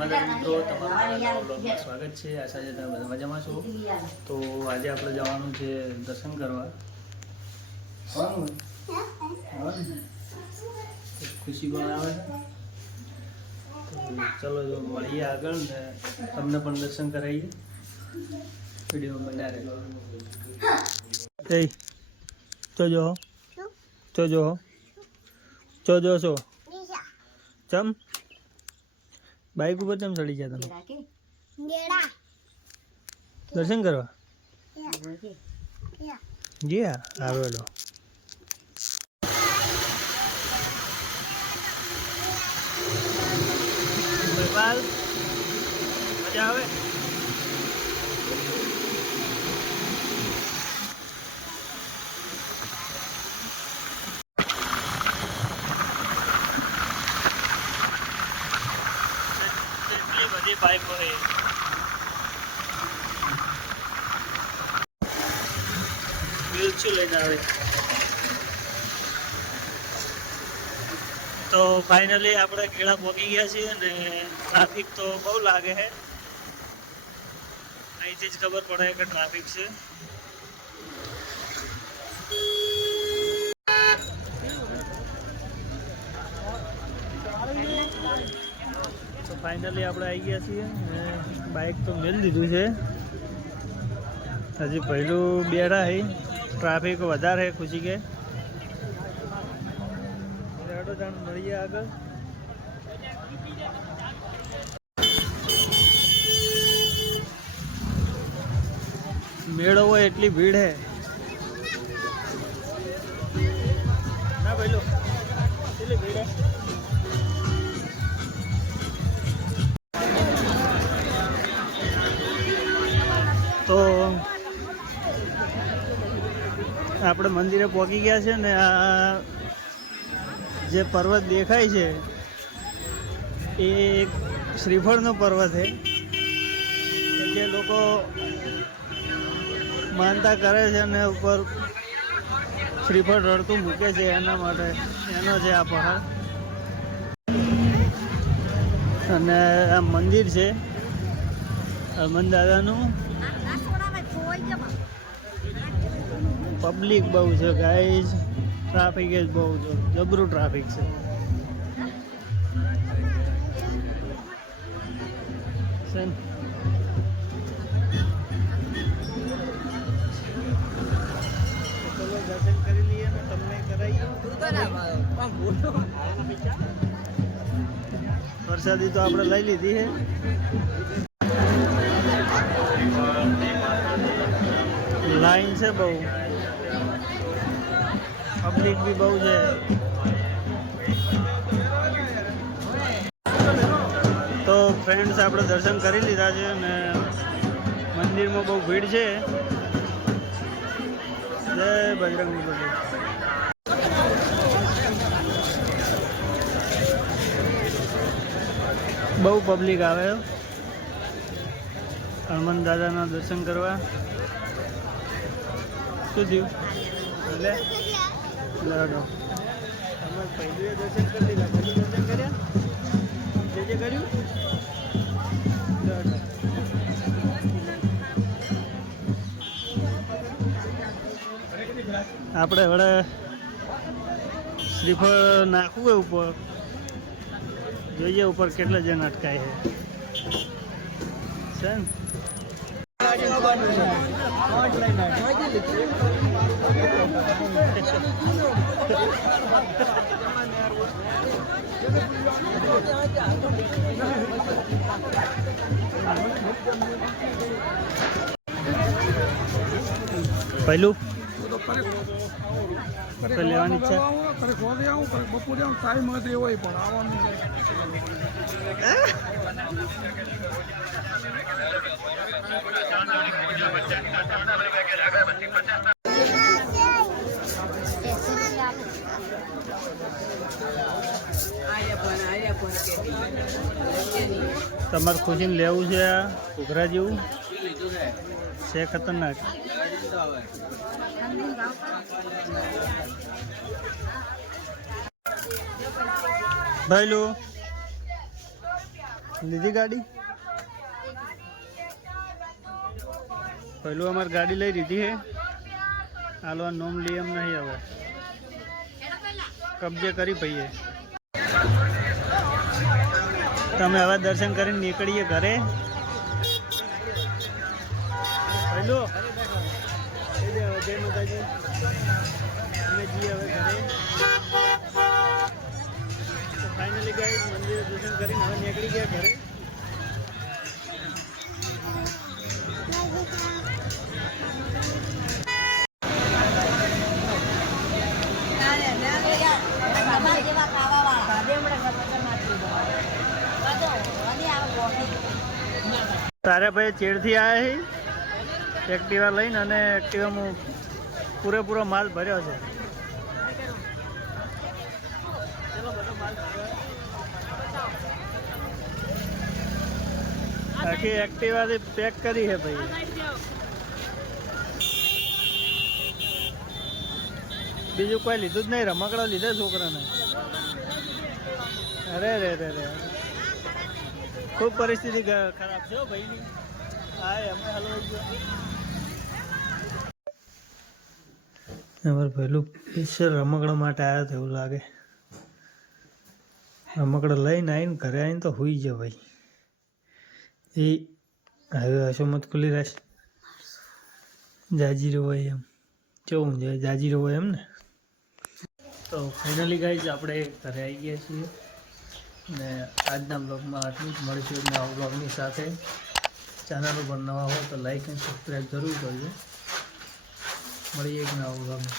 નમસ્કાર મિત્રો, તમારું બ્લોગમાં સ્વાગત છે. આશા છે તમે બધા મજામાં છો. તો આજે આપણે જવાનું છે દર્શન કરવા. ખુશી પણ આવે છે. ચલો જો મળીએ આગળ ને તમને પણ દર્શન કરાવીએ. વિડીયો બનાવે જો ચમ બાઈક ઉપર ચમ ચડી ગયા તમે દર્શન કરવા? જી હા, સારું હેલો. મજા આવે? બધી બાઈકો છે. શું લઈને આવે? તો ફાઇનલી આપણે કેળા પહોંચી ગયા છીએ ને ટ્રાફિક તો બહુ લાગે છે. અહીંથી જ ખબર પડે કે ટ્રાફિક છે. તો ફાઇનલી આપણે આવી ગયા છીએ ને બાઇક તો મેળ દીધું છે. હજી પહેલું બેડા છે, ટ્રાફિક વધારે ખુશી કે મળીએ આગળ. મેળો હોય એટલી ભીડ હે ના પહેલું એટલી ભીડ હે. તો આપણે મંદિરે પહોંચી ગયા છે ને આ જે પર્વત દેખાય છે એ એક શ્રીફળનો પર્વત છે. જે લોકો માનતા કરે છે અને ઉપર શ્રીફળ રડતું મૂકે છે એના માટે એનો છે આ પહાડ. અને આ મંદિર છે હનુમાન દાદાનું. પબ્લિક બહુ છે ગાઈઝ, ટ્રાફિક જ બહુ છે, જબરું ટ્રાફિક છે. દર્શન કરી લઈએ ને તમને કરાવીએ. પ્રસાદી તો આપણે લઈ લીધી છે. લાઈન છે બહુ, પબ્લિક બી બહુ છે. તો ફ્રેન્ડ્સ આપણે દર્શન કરી લીધા છે અને મંદિરમાં બહુ ભીડ છે. જય બજરંગ બલી. બહુ પબ્લિક આવે હનુમાન દાદાના દર્શન કરવા. શું થયું? એટલે લડો તમે પહેલું દર્શન કરી લીધા, પહેલું દર્શન કર્યા જે કર્યું. આપણે હવે શ્રીફળ નાખવું હોય ઉપર, જોઈએ ઉપર કેટલા જણ અટકાય છે ને. પહેલું લેવાની ઈચ્છા બપોરે ટાઈમ હતો એવો પણ આવવાનું. તમારે ખુશીને લેવું છે આ ઘૂઘરા જેવું છે, ખતરનાક. ભાઈલું લીધી ગાડી પહેલું અમારે ગાડી લઈ લીધી હે હાલવા નોમ લી એમ નહીં હવે કબજે કરી ભાઈએ તમે હવે દર્શન કરીને નીકળીએ ઘરે પહેલું જય માતાજી અમે જઈએ હવે ઘરે તો ફાઇનલી ગાઈસ મંદિરે દર્શન કરીને હવે નીકળી ગયા ઘરે તારે ભાઈ ચેડથી આવ્યા છે એક્ટિવા લઈને અને એક્ટિવામાં પૂરેપૂરો માલ ભર્યો છે આખી એક્ટિવાથી પેક કરી છે ભાઈ બીજું કોઈ લીધું જ નહીં રમકડા લીધા છોકરાને અરે રે રે રે ખૂબ પરિસ્થિતિ ખરાબ છે ભાઈની હા અમે હલવાઈ ગયો અમારે પહેલું સ્પેશિયલ રમકડા માટે આવ્યા હતા એવું લાગે રમકડા લઈને આવીને ઘરે આવીને તો હોઈ જાય ભાઈ એ હવે હશોમત ખુલ્લી રહેશે જાજીરો હોય એમ કેવું છે જાજીરો હોય એમ ને તો ફાઇનલી ગાઈઝ આપણે ઘરે આવી ગયા છીએ ને આજના બ્લોગમાં આટલું જ મળીશું નવા બ્લોગની સાથે ચેનલ ઉપર નવા હોય તો લાઈક અને સબસ્ક્રાઈબ જરૂર કરજો મળીએ એક નવા બ્લોગમાં